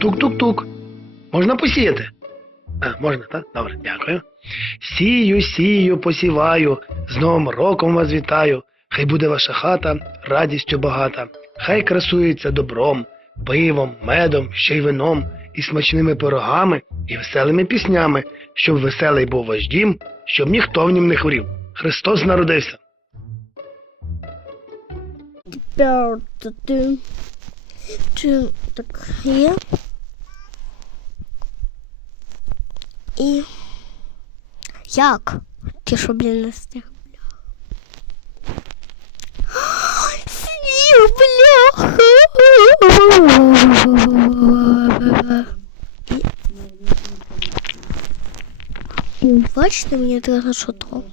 Тук-тук-тук. Можна посіяти? А, можна, так? Добре, дякую. Сію, сію, посіваю, з Новим роком вас вітаю. Хай буде ваша хата радістю багата, хай красується добром, пивом, медом, ще й вином, і смачними пирогами, і веселими піснями, щоб веселий був ваш дім, щоб ніхто в нім не хворів. Христос народився. Тепер ти. Чи так є? І. Як? Ти що, блін, не встиг? Сніг, бля! І бачите, мені треба що то.